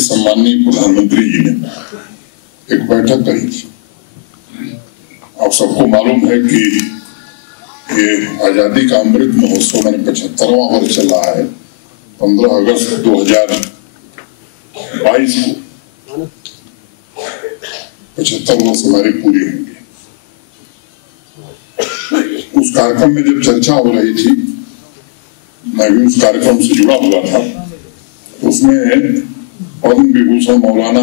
सम्माननीय प्रधानमंत्री जी ने एक बैठक करी थी। आप सबको मालूम है कि ये आजादी का अमृत महोत्सव मैंने 75वां वर्ष चल रहा है। 15 अगस्त 2022 को 75 वर्ष हमारे पूरे होंगे। उस कार्यक्रम में जब चर्चा हो रही थी, मैं भी उस कार्यक्रम से जुड़ा हुआ था, उसमें पद्म विभूषण मौलाना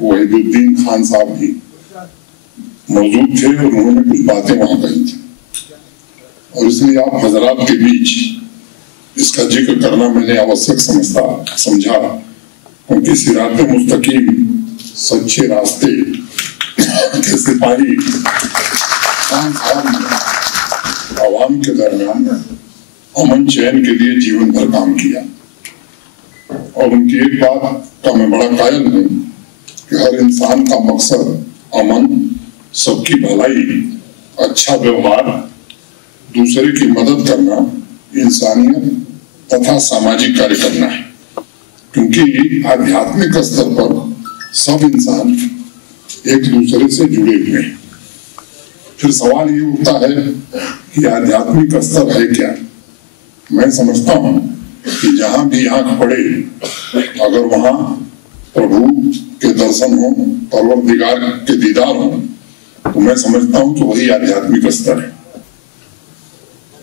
वहीदुद्दीन खान साहब भी मौजूद थे और उन्होंने कुछ बातें वहां कही थी। और इसलिए आप हजरात के बीच इसका जिक्र करना मैंने आवश्यक समझा, क्योंकि सिरात मुस्तकीम सच्चे रास्ते के सिपाही खान साहब ने आवाम के दरमियान अमन चैन के लिए जीवन भर काम किया। और उनकी एक बात का मैं बड़ा कायल हूं कि हर इंसान का मकसद अमन, सबकी भलाई, अच्छा व्यवहार, दूसरे की मदद करना, इंसानियत तथा सामाजिक कार्य करना है। क्योंकि आध्यात्मिक स्तर पर सब इंसान एक दूसरे से जुड़े हुए हैं। फिर सवाल ये उठता है कि आध्यात्मिक स्तर है क्या? मैं समझता हूं कि जहां भी आंख पड़े, अगर वहां प्रभु के दर्शन हो, परवरदिगार के दीदार हो, तो मैं समझता हूं कि वही आध्यात्मिक स्तर है।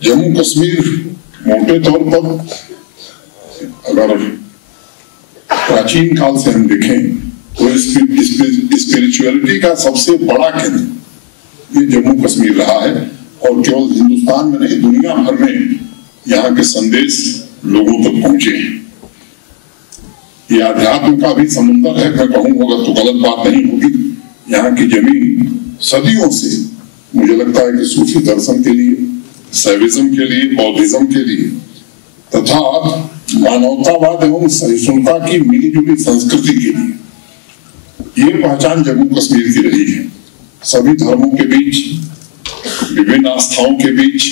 जम्मू कश्मीर मोटे तौर पर अगर प्राचीन काल से हम देखें तो स्पिरिचुअलिटी का सबसे बड़ा केंद्र ये जम्मू कश्मीर रहा है। और केवल हिंदुस्तान में नहीं, दुनिया भर में यहाँ के संदेश लोगों तक पहुंचे हैं। ये अध्यात्म का भी समुद्र है, मैं कहूंगा तो गलत बात नहीं होगी। यहाँ की जमीन सदियों से मुझे लगता है कि सूफी दर्शन के लिए, सैविज्म के लिए, बौद्धिज्म के लिए तथा मानवतावाद एवं सहिष्णुता की मिलीजुली संस्कृति के लिए ये पहचान जम्मू कश्मीर की रही है। सभी धर्मों के बीच, विभिन्न आस्थाओं के बीच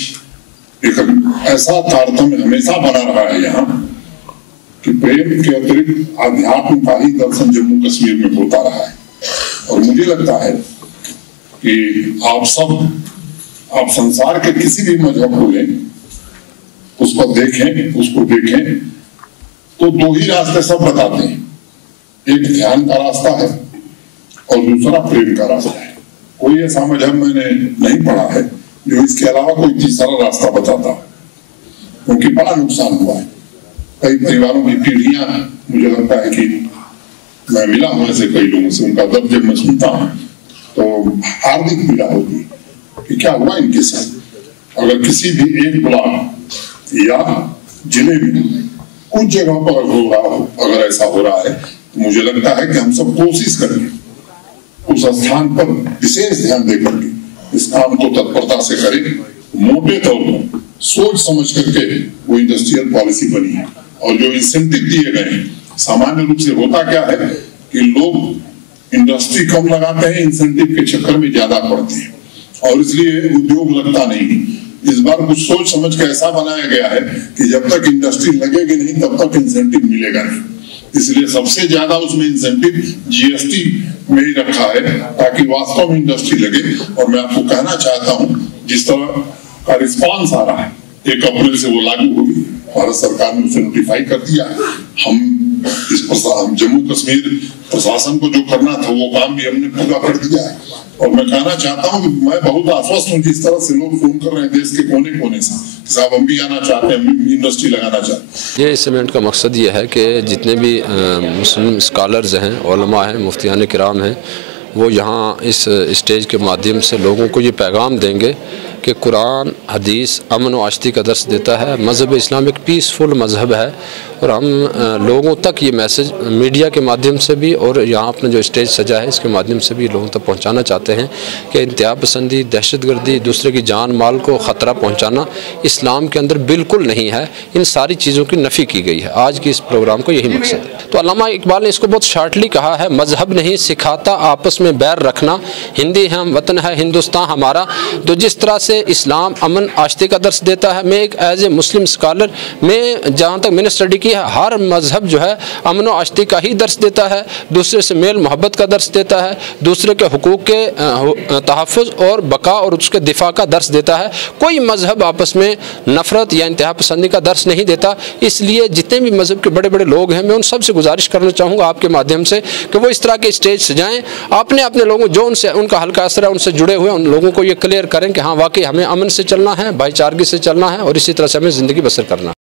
एक ऐसा तारतम्य हमेशा बना रहा है यहाँ कि प्रेम के अतिरिक्त आध्यात्म का ही दर्शन जम्मू कश्मीर में होता रहा है। और मुझे लगता है कि आप संसार के किसी भी मजहब को लें, उसको देखें तो दो ही रास्ते सब बताते हैं। एक ध्यान का रास्ता है और दूसरा प्रेम का रास्ता है। कोई ऐसा मजहब मैंने नहीं पढ़ा है जो इसके अलावा कोई तीसरा रास्ता बताता, क्योंकि बड़ा नुकसान हुआ है। कई परिवारों की पीढ़ियां, मुझे लगता है कि मैं मिला हूं ऐसे कई लोगों से, उनका दर्द जब मैं सुनता हूं तो हार्दिक पीड़ा होती है कि क्या हुआ इनके साथ। अगर किसी भी एक ब्लॉक या जिले में कुछ जगह पर अगर ऐसा हो रहा है तो मुझे लगता है कि हम सब कोशिश करें उस स्थान पर विशेष ध्यान देकर के इस काम को तत्परता से करें। मोटे तौर पर सोच समझ करके वो इंडस्ट्रियल पॉलिसी बनी है और जो इंसेंटिव दिए गए हैं, सामान्य रूप से होता क्या है कि लोग इंडस्ट्री कम लगाते हैं, इंसेंटिव के चक्कर में ज्यादा पड़ते हैं और इसलिए उद्योग लगता नहीं। इस बार कुछ सोच समझ के ऐसा बनाया गया है कि जब तक इंडस्ट्री लगेगी नहीं तब तक इंसेंटिव मिलेगा नहीं। इसलिए सबसे ज्यादा उसमें इंसेंटिव जीएसटी में ही रखा है ताकि वास्तव में इंडस्ट्री लगे। और मैं आपको कहना चाहता हूं, जिस तरह का रिस्पांस आ रहा है, 1 अप्रैल से वो लागू होगी, भारत सरकार ने उसे नोटिफाई कर दिया। हम जम्मू कश्मीर प्रशासन को जो करना था वो काम भी हमने पूरा कर दिया है। और मैं कहना चाहता हूं कि मैं बहुत आश्वस्त हूं जिस तरह से लोग फोन कर रहे हैं देश के कोने कोने से, साहब हम भी आना चाहते हैं, हम भी इंडस्ट्री लगाना चाहते हैं। ये इस इवेंट का मकसद ये है कि जितने भी मुस्लिम स्कॉलर्स हैं, उलमा हैं, मुफ्तियान किराम हैं, वो यहाँ इस स्टेज के माध्यम से लोगों को ये पैगाम देंगे कि कुरान हदीस अमन व आश्ती का दर्स देता है। मज़हब इस्लाम एक पीसफुल मज़हब है और हम लोगों तक ये मैसेज मीडिया के माध्यम से भी और यहाँ अपना जो स्टेज सजा है इसके माध्यम से भी लोगों तक पहुँचाना चाहते हैं कि इंतहा पसंदी, दहशतगर्दी, दूसरे की जान माल को ख़तरा पहुँचाना इस्लाम के अंदर बिल्कुल नहीं है। इन सारी चीज़ों की नफ़ी की गई है। आज की इस प्रोग्राम को यही मकसद है। तो अल्लामा इकबाल ने इसको बहुत शार्टली कहा है, मज़हब नहीं सिखाता आपस में बैर रखना, हिंदी हम वतन है हिंदुस्तान हमारा। तो जिस तरह से इस्लाम अमन आश्ती का दर्स देता है, मैं एक एज ए मुस्लिम स्कॉलर, मैं जहाँ तक मैंने स्टडी की बताती है। हर मज़हब जो है अमन व आश्ती का ही दर्स देता है, दूसरे से मेल मोहब्बत का दर्स देता है, दूसरे के हुकूक के तहफ़्फ़ुज़ और बका और उसके दिफा का दर्स देता है। कोई मज़हब आपस में नफ़रत या इंतहा पसंदी का दर्स नहीं देता। इसलिए जितने भी मज़हब के बड़े बड़े लोग हैं, मैं उन सब से गुजारिश करना चाहूँगा आपके माध्यम से कि वो इस तरह के स्टेज सजाएँ, अपने लोगों जो उनसे उनका हल्का असर है, उनसे जुड़े हुए उन लोगों को ये क्लियर करें कि हाँ वाकई हमें अमन से चलना है, भाईचारगी से चलना है और इसी तरह से हमें ज़िंदगी बसर करना है।